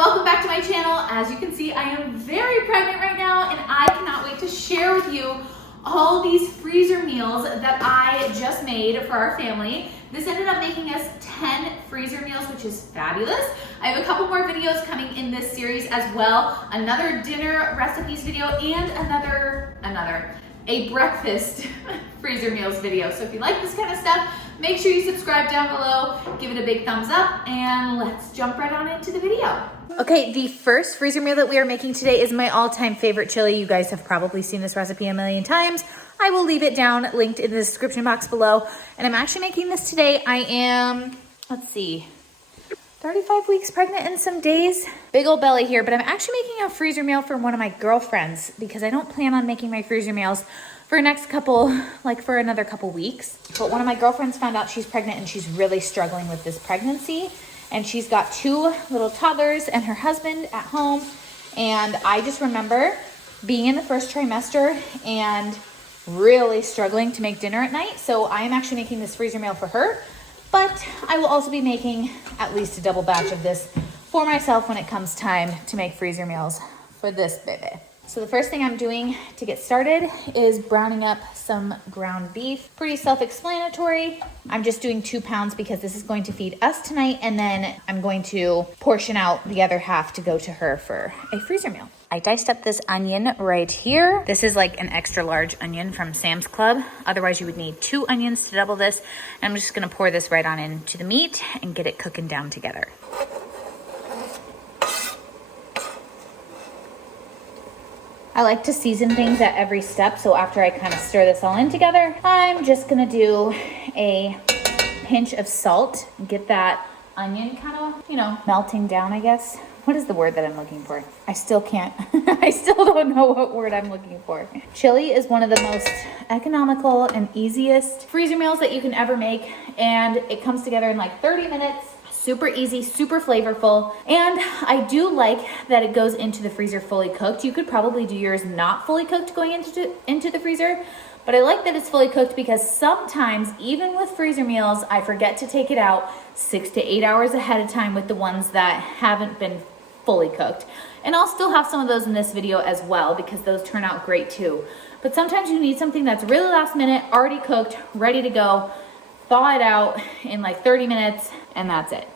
welcome back to my channel. As you can see, I am very pregnant right now and I cannot wait to share with you all these freezer meals that I just made for our family. This ended up making us 10 freezer meals, which is fabulous. I have a couple more videos coming in this series as well. Another dinner recipes video and a breakfast freezer meals video. So if you like this kind of stuff, make sure you subscribe down below, give it a big thumbs up, and let's jump right on into the video. Okay, the first freezer meal that we are making today is my all-time favorite chili. You guys have probably seen this recipe a million times. I will leave it down, linked in the description box below. And I'm actually making this today. I am, 35 weeks pregnant in some days. Big old belly here, but I'm actually making a freezer meal for one of my girlfriends because I don't plan on making my freezer meals for another couple weeks. But one of my girlfriends found out she's pregnant and she's really struggling with this pregnancy. And she's got 2 little toddlers and her husband at home. And I just remember being in the first trimester and really struggling to make dinner at night. So I am actually making this freezer meal for her, but I will also be making at least a double batch of this for myself when it comes time to make freezer meals for this baby. So the first thing I'm doing to get started is browning up some ground beef. Pretty self-explanatory. I'm just doing 2 pounds because this is going to feed us tonight, and then I'm going to portion out the other half to go to her for a freezer meal. I diced up this onion right here. This is like an extra large onion from Sam's Club. Otherwise you would need 2 onions to double this. And I'm just gonna pour this right on into the meat and get it cooking down together. I like to season things at every step, so after I kind of stir this all in together, I'm just gonna do a pinch of salt and get that onion kind of, melting down, I guess. What is the word that I'm looking for? I still can't, I still don't know what word I'm looking for. Chili is one of the most economical and easiest freezer meals that you can ever make, and it comes together in like 30 minutes. Super easy, super flavorful. And I do like that it goes into the freezer fully cooked. You could probably do yours not fully cooked going into the freezer, but I like that it's fully cooked because sometimes, even with freezer meals, I forget to take it out 6 to 8 hours ahead of time with the ones that haven't been fully cooked. And I'll still have some of those in this video as well because those turn out great too. But sometimes you need something that's really last minute, already cooked, ready to go. Thaw it out in like 30 minutes and that's it,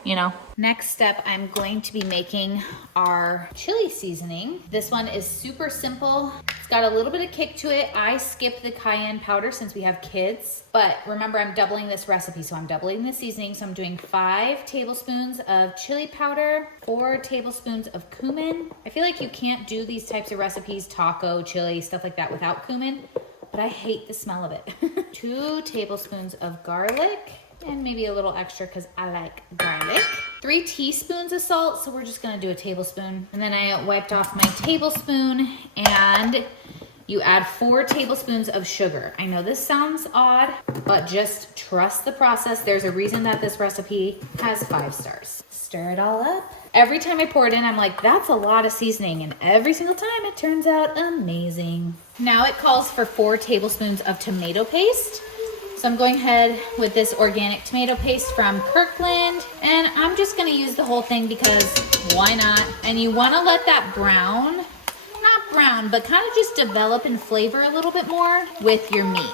Next step, I'm going to be making our chili seasoning. This one is super simple. It's got a little bit of kick to it. I skipped the cayenne powder since we have kids, but remember I'm doubling this recipe, so I'm doubling the seasoning. So I'm doing 5 tablespoons of chili powder, 4 tablespoons of cumin. I feel like you can't do these types of recipes, taco, chili, stuff like that without cumin, but I hate the smell of it. 2 tablespoons of garlic, and maybe a little extra because I like garlic. 3 teaspoons of salt, so we're just gonna do a tablespoon. And then I wiped off my tablespoon, and you add 4 tablespoons of sugar. I know this sounds odd, but just trust the process. There's a reason that this recipe has 5 stars. Stir it all up. Every time I pour it in, I'm like, that's a lot of seasoning, and every single time it turns out amazing. Now it calls for 4 tablespoons of tomato paste. So I'm going ahead with this organic tomato paste from Kirkland, and I'm just gonna use the whole thing because why not? And you wanna let that brown, not brown, but kind of just develop in flavor a little bit more with your meat.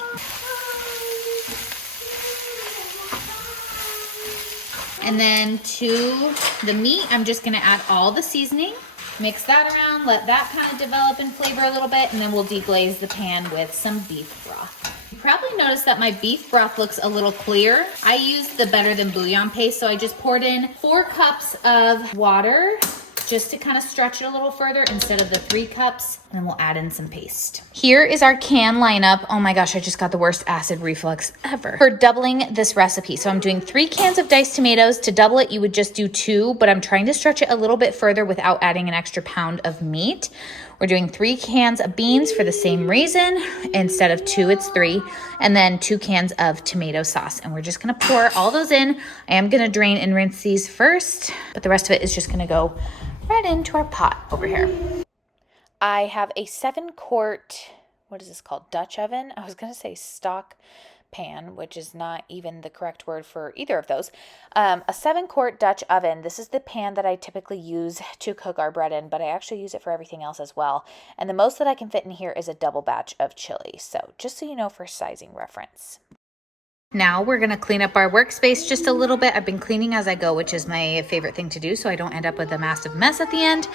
And then to the meat, I'm just gonna add all the seasoning, mix that around, let that kind of develop in flavor a little bit, and then we'll deglaze the pan with some beef broth. You probably noticed that my beef broth looks a little clear. I used the Better Than Bouillon paste, so I just poured in 4 cups of water just to kind of stretch it a little further instead of the 3 cups, and then we'll add in some paste. Here is our can lineup. Oh my gosh, I just got the worst acid reflux ever for doubling this recipe. So I'm doing 3 cans of diced tomatoes. To double it, you would just do 2, but I'm trying to stretch it a little bit further without adding an extra pound of meat. We're doing 3 cans of beans for the same reason. Instead of 2, it's 3. And then 2 cans of tomato sauce. And we're just gonna pour all those in. I am gonna drain and rinse these first, but the rest of it is just gonna go right into our pot over here. I have a 7-quart, what is this called? Dutch oven? I was gonna say stock pan, which is not even the correct word for either of those. A 7-quart Dutch oven. This is the pan that I typically use to cook our bread in, but I actually use it for everything else as well. And the most that I can fit in here is a double batch of chili. So just so you know, for sizing reference. Now we're gonna clean up our workspace just a little bit. I've been cleaning as I go, which is my favorite thing to do, so I don't end up with a massive mess at the end.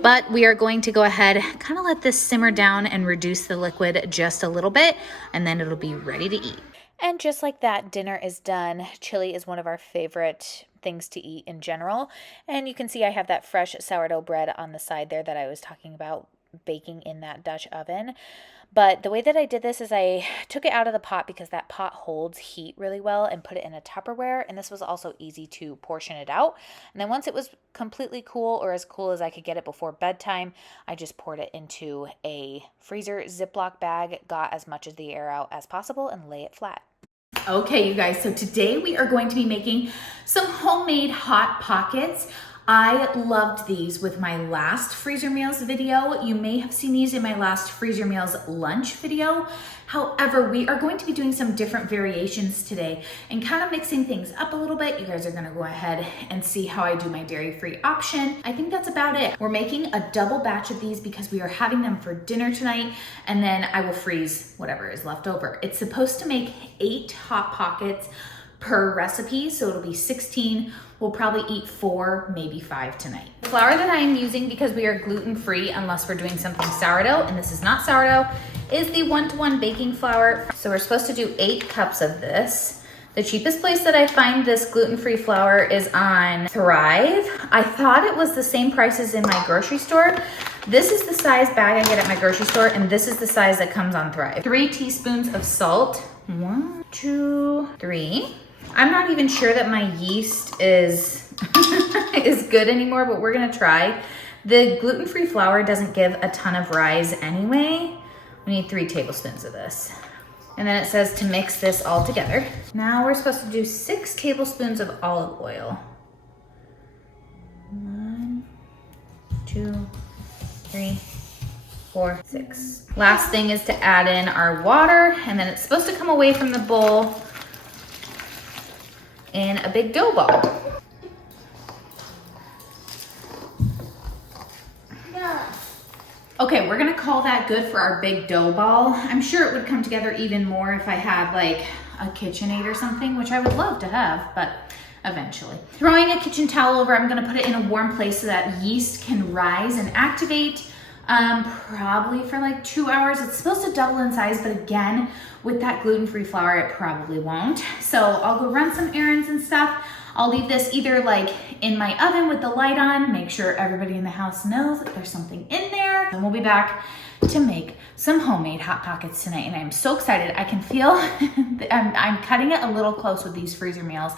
But we are going to go ahead, kind of let this simmer down and reduce the liquid just a little bit, and then it'll be ready to eat. And just like that, dinner is done. Chili is one of our favorite things to eat in general. And you can see I have that fresh sourdough bread on the side there that I was talking about baking in that Dutch oven. But the way that I did this is I took it out of the pot because that pot holds heat really well, and put it in a Tupperware. And this was also easy to portion it out. And then once it was completely cool, or as cool as I could get it before bedtime, I just poured it into a freezer Ziploc bag, got as much of the air out as possible, and lay it flat. Okay, you guys, so today we are going to be making some homemade Hot Pockets. I loved these with my last freezer meals video. You may have seen these in my last freezer meals lunch video. However, we are going to be doing some different variations today and kind of mixing things up a little bit. You guys are gonna go ahead and see how I do my dairy-free option. I think that's about it. We're making a double batch of these because we are having them for dinner tonight, and then I will freeze whatever is left over. It's supposed to make 8 Hot Pockets per recipe, so it'll be 16. We'll probably eat 4, maybe 5 tonight. The flour that I am using, because we are gluten-free unless we're doing something sourdough, and this is not sourdough, is the 1-to-1 baking flour. So we're supposed to do 8 cups of this. The cheapest place that I find this gluten-free flour is on Thrive. I thought it was the same price as in my grocery store. This is the size bag I get at my grocery store, and this is the size that comes on Thrive. 3 teaspoons of salt. 1, 2, 3. I'm not even sure that my yeast is is good anymore, but we're gonna try. The gluten-free flour doesn't give a ton of rise anyway. We need 3 tablespoons of this. And then it says to mix this all together. Now we're supposed to do 6 tablespoons of olive oil. 1, 2, 3, 4, 6. Last thing is to add in our water, and then it's supposed to come away from the bowl in a big dough ball. Okay, we're gonna call that good for our big dough ball. I'm sure it would come together even more if I had like a KitchenAid or something, which I would love to have, but eventually. Throwing a kitchen towel over, I'm gonna put it in a warm place so that yeast can rise and activate. Probably for like 2 hours. It's supposed to double in size, but again, with that gluten-free flour, it probably won't. So I'll go run some errands and stuff. I'll leave this either like in my oven with the light on, make sure everybody in the house knows that there's something in there. And we'll be back to make some homemade Hot Pockets tonight. And I'm so excited. I can feel, I'm cutting it a little close with these freezer meals.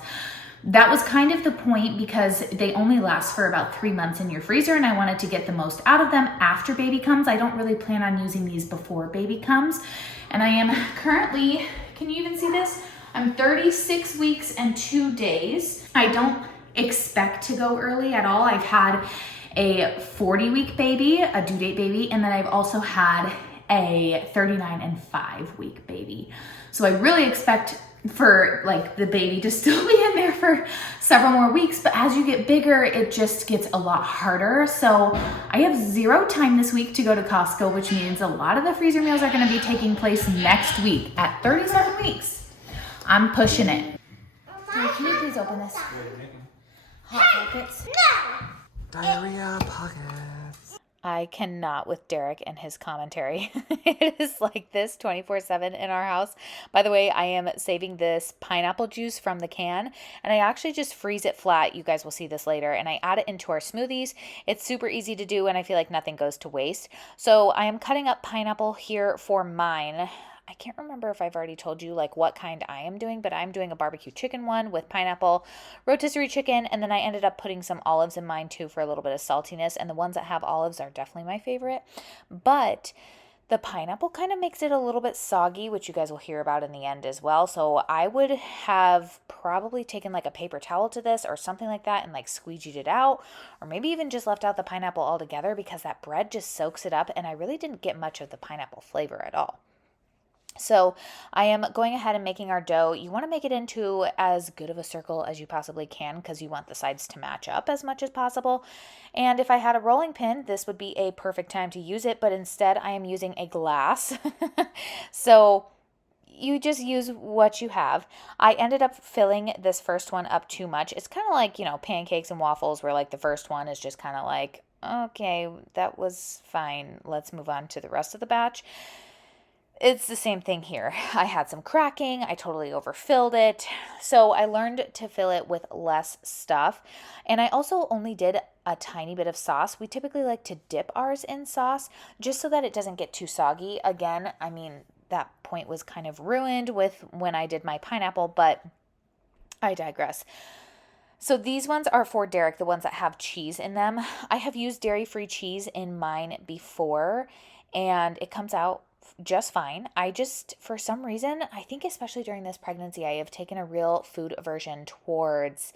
That was kind of the point because they only last for about 3 months in your freezer, and I wanted to get the most out of them after baby comes. I don't really plan on using these before baby comes. And I am currently, can you even see this? I'm 36 weeks and 2 days. I don't expect to go early at all. I've had a 40-week baby, a due date baby, and then I've also had a 39 and 5 week baby. So I really expect for like the baby to still be in there for several more weeks, but as you get bigger, it just gets a lot harder. So I have 0 time this week to go to Costco, which means a lot of the freezer meals are gonna be taking place next week at 37 weeks. I'm pushing it. Can you please open this? Hot Pockets. Diarrhea pockets. I cannot with Derek and his commentary. It is like this 24/7 in our house. By the way, I am saving this pineapple juice from the can, and I actually just freeze it flat. You guys will see this later, and I add it into our smoothies. It's super easy to do, and I feel like nothing goes to waste. So I am cutting up pineapple here for mine. I can't remember if I've already told you like what kind I am doing, but I'm doing a barbecue chicken one with pineapple, rotisserie chicken, and then I ended up putting some olives in mine too for a little bit of saltiness, and the ones that have olives are definitely my favorite. But the pineapple kind of makes it a little bit soggy, which you guys will hear about in the end as well. So I would have probably taken like a paper towel to this or something like that and like squeegeed it out, or maybe even just left out the pineapple altogether because that bread just soaks it up, and I really didn't get much of the pineapple flavor at all. So I am going ahead and making our dough. You want to make it into as good of a circle as you possibly can because you want the sides to match up as much as possible. And if I had a rolling pin, this would be a perfect time to use it, but instead I am using a glass. So you just use what you have. I ended up filling this first one up too much. It's kind of like, pancakes and waffles where like the first one is just kind of like, okay, that was fine. Let's move on to the rest of the batch. It's the same thing here. I had some cracking. I totally overfilled it. So I learned to fill it with less stuff. And I also only did a tiny bit of sauce. We typically like to dip ours in sauce just so that it doesn't get too soggy. Again, I mean, that point was kind of ruined with when I did my pineapple, but I digress. So these ones are for Derek, the ones that have cheese in them. I have used dairy-free cheese in mine before, and it comes out just fine. I just, for some reason, I think especially during this pregnancy, I have taken a real food aversion towards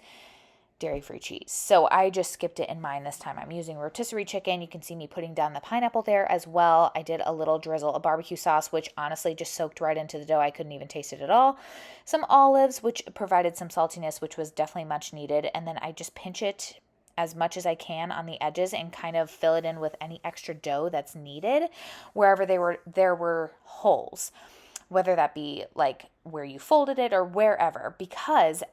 dairy-free cheese. So I just skipped it in mine this time. I'm using rotisserie chicken. You can see me putting down the pineapple there as well. I did a little drizzle of barbecue sauce, which honestly just soaked right into the dough. I couldn't even taste it at all. Some olives, which provided some saltiness, which was definitely much needed. And then I just pinch it as much as I can on the edges and kind of fill it in with any extra dough that's needed wherever there were holes, whether that be like where you folded it or wherever, because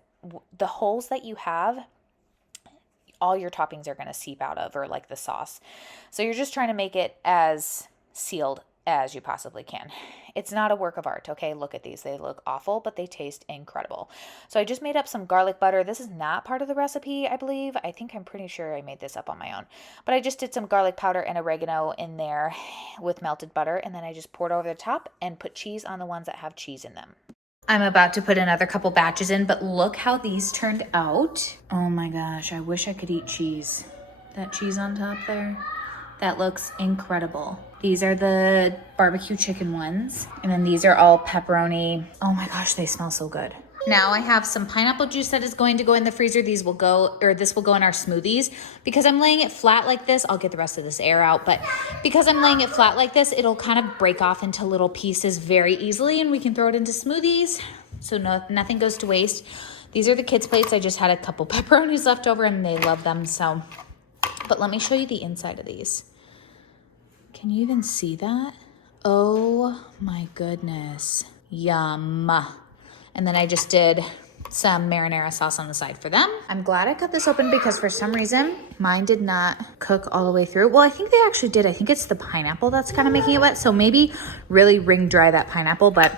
the holes that you have, all your toppings are going to seep out of, or like the sauce. So you're just trying to make it as sealed as you possibly can. It's not a work of art, okay? Look at these. They look awful, but they taste incredible. So I just made up some garlic butter. This is not part of the recipe, I believe. I'm pretty sure I made this up on my own. But I just did some garlic powder and oregano in there with melted butter, and then I just poured over the top and put cheese on the ones that have cheese in them. I'm about to put another couple batches in, but look how these turned out. Oh my gosh, I wish I could eat cheese. That cheese on top there, that looks incredible. These are the barbecue chicken ones, and then these are all pepperoni. Oh my gosh, they smell so good. Now I have some pineapple juice that is going to go in the freezer. This will go in our smoothies. Because I'm laying it flat like this, I'll get the rest of this air out, but because I'm laying it flat like this, it'll kind of break off into little pieces very easily, and we can throw it into smoothies, so nothing goes to waste. These are the kids' plates. I just had a couple pepperonis left over, and they love them, so. But let me show you the inside of these. Can you even see that? Oh my goodness. Yum. And then I just did some marinara sauce on the side for them. I'm glad I cut this open because for some reason, mine did not cook all the way through. Well, I think they actually did. I think it's the pineapple that's kind of making it wet. So maybe really wring dry that pineapple, but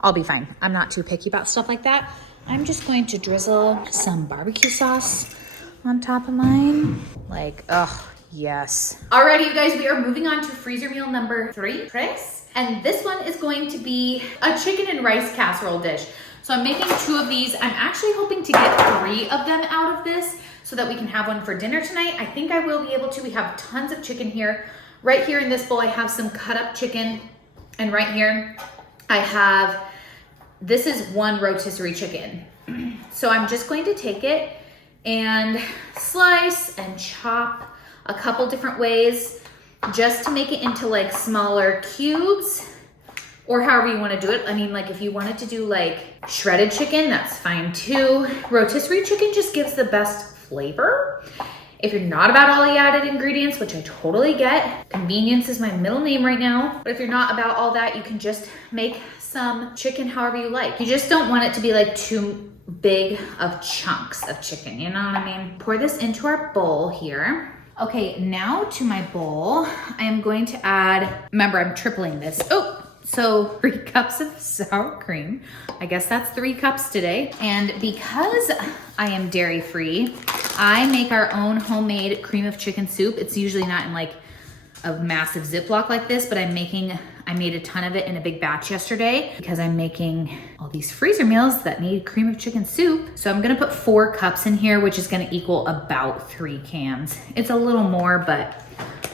I'll be fine. I'm not too picky about stuff like that. I'm just going to drizzle some barbecue sauce on top of mine. Like, oh, yes. Alrighty, you guys, we are moving on to freezer meal number 3, Chris. And this one is going to be a chicken and rice casserole dish. So I'm making 2 of these. I'm actually hoping to get 3 of them out of this so that we can have one for dinner tonight. I think I will be able to. We have tons of chicken here. Right here in this bowl, I have some cut up chicken. And right here, I have, this is 1 rotisserie chicken. So I'm just going to take it and slice and chop a couple different ways just to make it into like smaller cubes, or however you want to do it. I mean, like if you wanted to do like shredded chicken, that's fine too. Rotisserie chicken just gives the best flavor. If you're not about all the added ingredients, which I totally get, convenience is my middle name right now. But if you're not about all that, you can just make some chicken however you like. You just don't want it to be like too big of chunks of chicken, you know what I mean? Pour this into our bowl here. Okay, now to my bowl, I am going to add, remember I'm tripling this. Oh, so 3 cups of sour cream. I guess that's 3 cups today. And because I am dairy free, I make our own homemade cream of chicken soup. It's usually not in like a massive Ziploc like this, but I made a ton of it in a big batch yesterday because I'm making all these freezer meals that need cream of chicken soup. So I'm gonna put 4 cups in here, which is gonna equal about 3 cans. It's a little more, but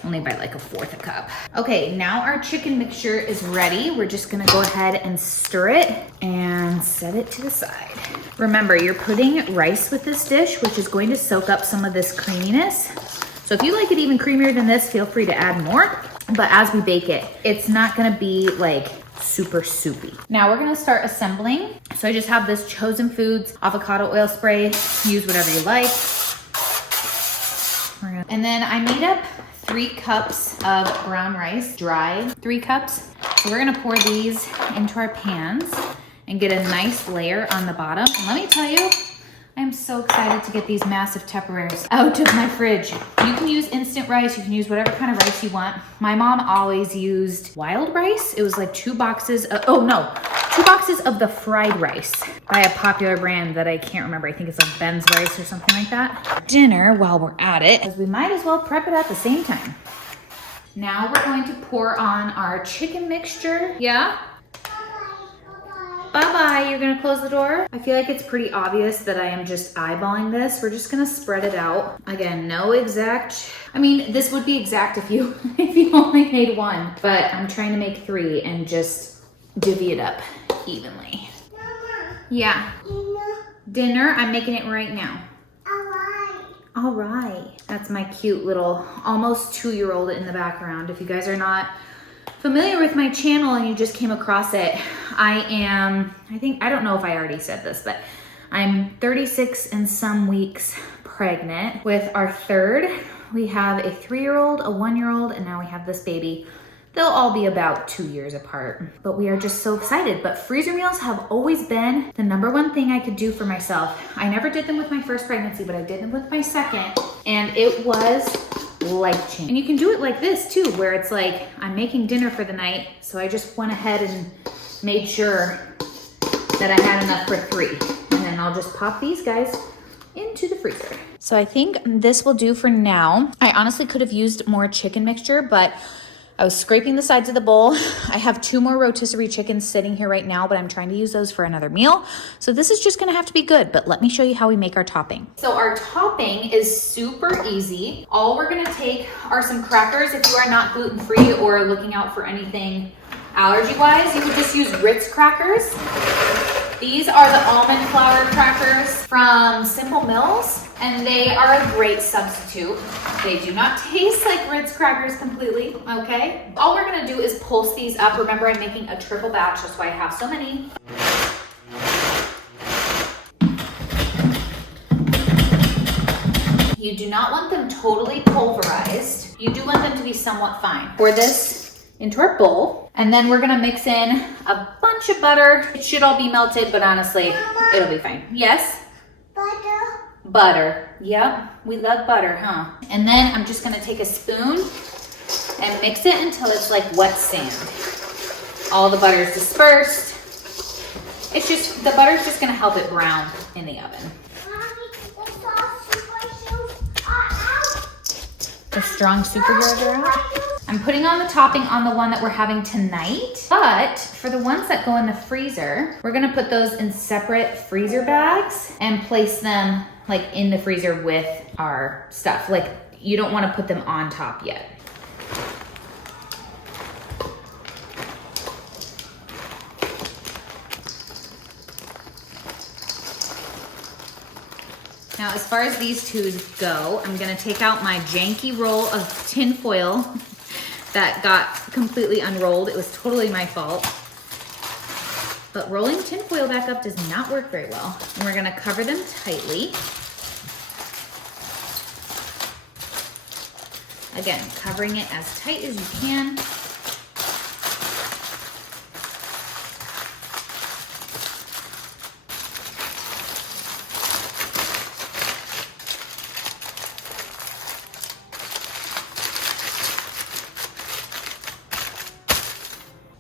only by like 1/4 a cup. Okay, now our chicken mixture is ready. We're just gonna go ahead and stir it and set it to the side. Remember, you're putting rice with this dish, which is going to soak up some of this creaminess. So if you like it even creamier than this, feel free to add more. But as we bake it, it's not gonna be like super soupy. Now we're gonna start assembling. So I just have this Chosen Foods avocado oil spray. Use whatever you like. And then I made up 3 cups of brown rice, dry 3 cups. So we're gonna pour these into our pans and get a nice layer on the bottom. And let me tell you, I'm so excited to get these massive Tupperwares out of my fridge. You can use instant rice, you can use whatever kind of rice you want. My mom always used wild rice. It was like 2 boxes of, 2 boxes of the fried rice by a popular brand that I can't remember. I think it's like Ben's Rice or something like that. Dinner while we're at it, because we might as well prep it at the same time. Now we're going to pour on our chicken mixture. Yeah? Bye-bye, you're gonna close the door? I feel like it's pretty obvious that I am just eyeballing this. We're just gonna spread it out. Again, no exact, I mean, this would be exact if you only made 1, but I'm trying to make 3 and just divvy it up evenly. Mama. Yeah. Dinner, I'm making it right now. All right. That's my cute little almost 2-year-old in the background. If you guys are not familiar with my channel and you just came across it, I don't know if I already said this, but I'm 36 and some weeks pregnant with our 3rd. We have a 3-year-old, a 1-year-old, and now we have this baby. They'll all be about 2 years apart, but we are just so excited. But freezer meals have always been the #1 thing I could do for myself. I never did them with my first pregnancy, but I did them with my second, and it was life-changing. And you can do it like this too, where it's like, I'm making dinner for the night, so I just went ahead and made sure that I had enough for 3. And then I'll just pop these guys into the freezer. So I think this will do for now. I honestly could have used more chicken mixture, but I was scraping the sides of the bowl. I have 2 more rotisserie chickens sitting here right now, but I'm trying to use those for another meal. So this is just gonna have to be good, but let me show you how we make our topping. So our topping is super easy. All we're gonna take are some crackers. If you are not gluten-free or looking out for anything allergy-wise, you could just use Ritz crackers. These are the almond flour crackers from Simple Mills, and they are a great substitute. They do not taste like Ritz crackers completely, okay? All we're gonna do is pulse these up. Remember, I'm making a triple batch, that's why I have so many. You do not want them totally pulverized. You do want them to be somewhat fine. Pour this into our bowl, and then we're gonna mix in a bunch of butter. It should all be melted, but honestly, it'll be fine. Yes? Butter. Butter. Yep, we love butter, huh? And then I'm just gonna take a spoon and mix it until it's like wet sand. All the butter is dispersed. It's just, the butter's just gonna help it brown in the oven. Mommy, the super shoes are out. The strong superheroes are out. I'm putting on the topping on the one that we're having tonight, but for the ones that go in the freezer, we're gonna put those in separate freezer bags and place them like in the freezer with our stuff. Like, you don't wanna put them on top yet. Now, as far as these 2 go, I'm gonna take out my janky roll of tin foil that got completely unrolled. It was totally my fault. But rolling tin foil back up does not work very well. And we're gonna cover them tightly. Again, covering it as tight as you can.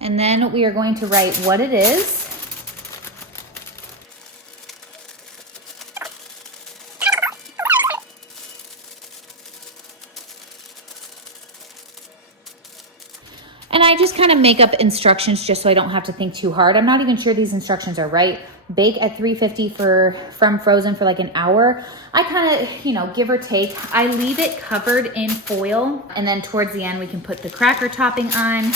And then we are going to write what it is. And I just kind of make up instructions just so I don't have to think too hard. I'm not even sure these instructions are right. Bake at 350 from frozen for like an hour. I kind of, give or take. I leave it covered in foil, and then towards the end we can put the cracker topping on.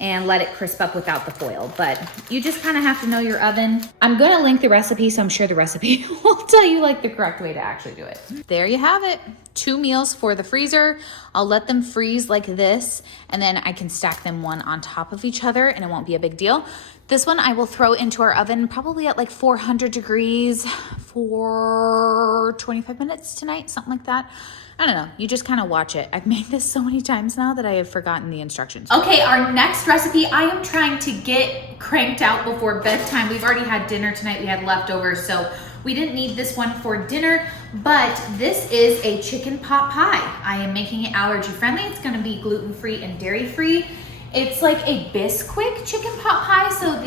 and let it crisp up without the foil. But you just kind of have to know your oven. I'm gonna link the recipe, so I'm sure the recipe will tell you like the correct way to actually do it. There you have it. 2 meals for the freezer. I'll let them freeze like this, and then I can stack them one on top of each other and it won't be a big deal. This one I will throw into our oven probably at like 400 degrees for 25 minutes tonight, something like that. I don't know, you just kind of watch it. I've made this so many times now that I have forgotten the instructions. Okay, our next recipe, I am trying to get cranked out before bedtime. We've already had dinner tonight, we had leftovers, so we didn't need this one for dinner, but this is a chicken pot pie. I am making it allergy friendly. It's gonna be gluten-free and dairy-free. It's like a Bisquick chicken pot pie, so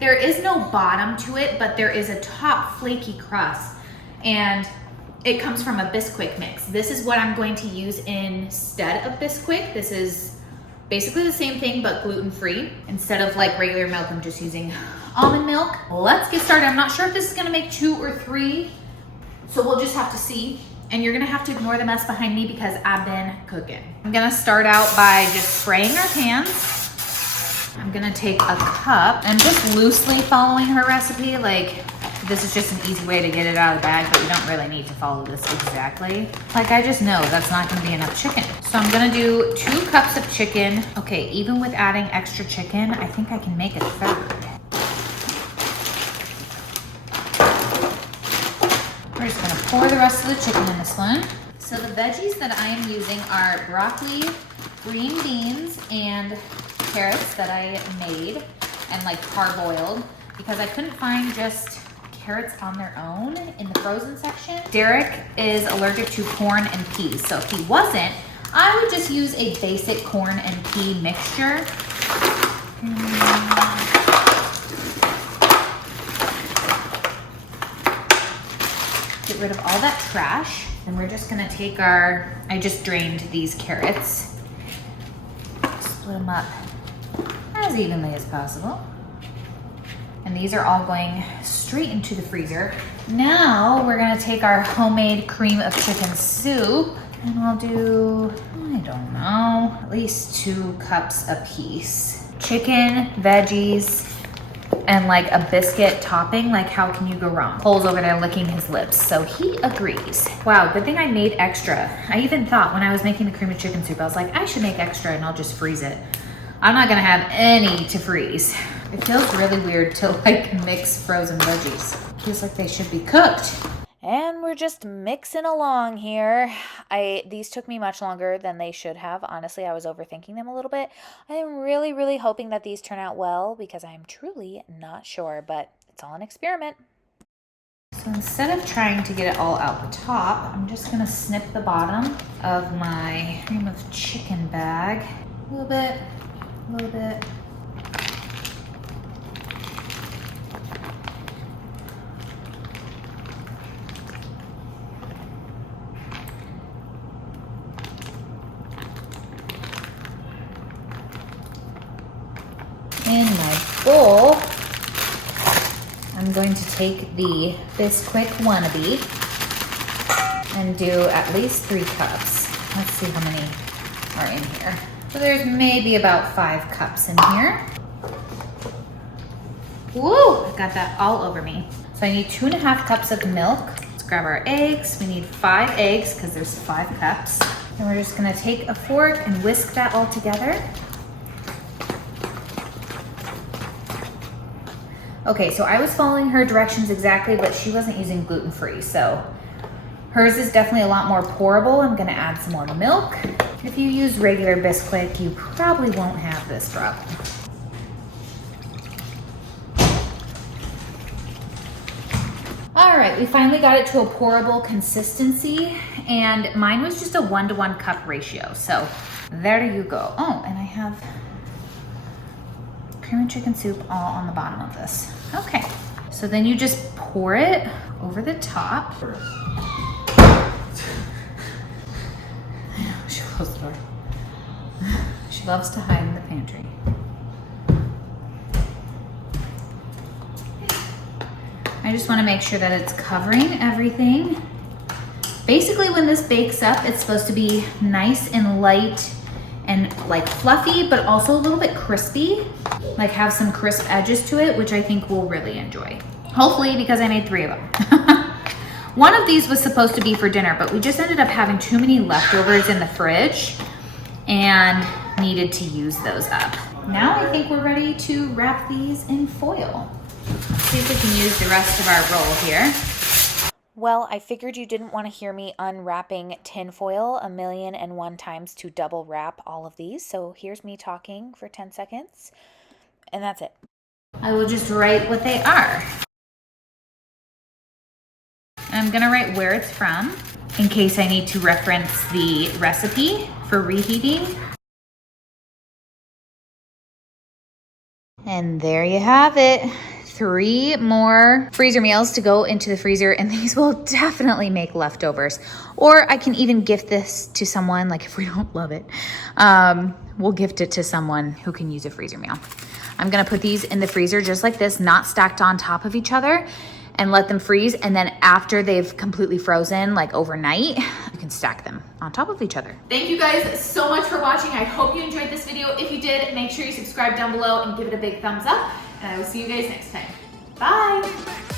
there is no bottom to it, but there is a top flaky crust, and it comes from a Bisquick mix. This is what I'm going to use instead of Bisquick. This is basically the same thing, but gluten-free. Instead of like regular milk, I'm just using almond milk. Let's get started. I'm not sure if this is gonna make 2 or 3, so we'll just have to see. And you're gonna have to ignore the mess behind me because I've been cooking. I'm gonna start out by just spraying our pans. I'm gonna take a cup and just loosely following her recipe. Like, this is just an easy way to get it out of the bag, but you don't really need to follow this exactly. Like, I just know that's not gonna be enough chicken. So I'm gonna do 2 cups of chicken. Okay, even with adding extra chicken, I think I can make a 3rd. We're just gonna pour the rest of the chicken in this one. So the veggies that I am using are broccoli, green beans, and carrots that I made and like parboiled because I couldn't find just carrots on their own in the frozen section. Derek is allergic to corn and peas, so if he wasn't, I would just use a basic corn and pea mixture. Get rid of all that trash. And we're just gonna take I just drained these carrots. Split them up as evenly as possible. And these are all going straight into the freezer. Now we're gonna take our homemade cream of chicken soup and we'll do, I don't know, at least 2 cups a piece. Chicken, veggies, and like a biscuit topping. Like, how can you go wrong? Cole's over there licking his lips, so he agrees. Wow, good thing I made extra. I even thought when I was making the cream of chicken soup, I was like, I should make extra and I'll just freeze it. I'm not gonna have any to freeze. It feels really weird to like mix frozen veggies. Feels like they should be cooked. And we're just mixing along here. These took me much longer than they should have. Honestly, I was overthinking them a little bit. I am really, really hoping that these turn out well because I am truly not sure, but it's all an experiment. So instead of trying to get it all out the top, I'm just gonna snip the bottom of my cream of chicken bag. A little bit, a little bit. In my bowl, I'm going to take the Bisquick wannabe and do at least 3 cups. Let's see how many are in here. So there's maybe about 5 cups in here. Woo, I got that all over me. So I need 2.5 cups of milk. Let's grab our eggs. We need 5 eggs because there's 5 cups. And we're just gonna take a fork and whisk that all together. Okay, so I was following her directions exactly, but she wasn't using gluten-free, so hers is definitely a lot more pourable. I'm gonna add some more milk. If you use regular Bisquick, you probably won't have this problem. All right, we finally got it to a pourable consistency, and mine was just a 1-to-1 cup ratio, so there you go. Oh, and I have cream and chicken soup all on the bottom of this. Okay, so then you just pour it over the top. She closed the door. She loves to hide in the pantry. I just want to make sure that it's covering everything. Basically, when this bakes up, it's supposed to be nice and light and like fluffy, but also a little bit crispy, like have some crisp edges to it, which I think we'll really enjoy. Hopefully, because I made 3 of them. One of these was supposed to be for dinner, but we just ended up having too many leftovers in the fridge and needed to use those up. Now I think we're ready to wrap these in foil. Let's see if we can use the rest of our roll here. Well, I figured you didn't want to hear me unwrapping tinfoil 1,000,001 times to double wrap all of these. So here's me talking for 10 seconds, and that's it. I will just write what they are. I'm gonna write where it's from in case I need to reference the recipe for reheating. And there you have it. 3 more freezer meals to go into the freezer, and these will definitely make leftovers. Or I can even gift this to someone, like if we don't love it, we'll gift it to someone who can use a freezer meal. I'm gonna put these in the freezer just like this, not stacked on top of each other, and let them freeze. And then after they've completely frozen, like overnight, you can stack them on top of each other. Thank you guys so much for watching. I hope you enjoyed this video. If you did, make sure you subscribe down below and give it a big thumbs up. And I will see you guys next time. Bye.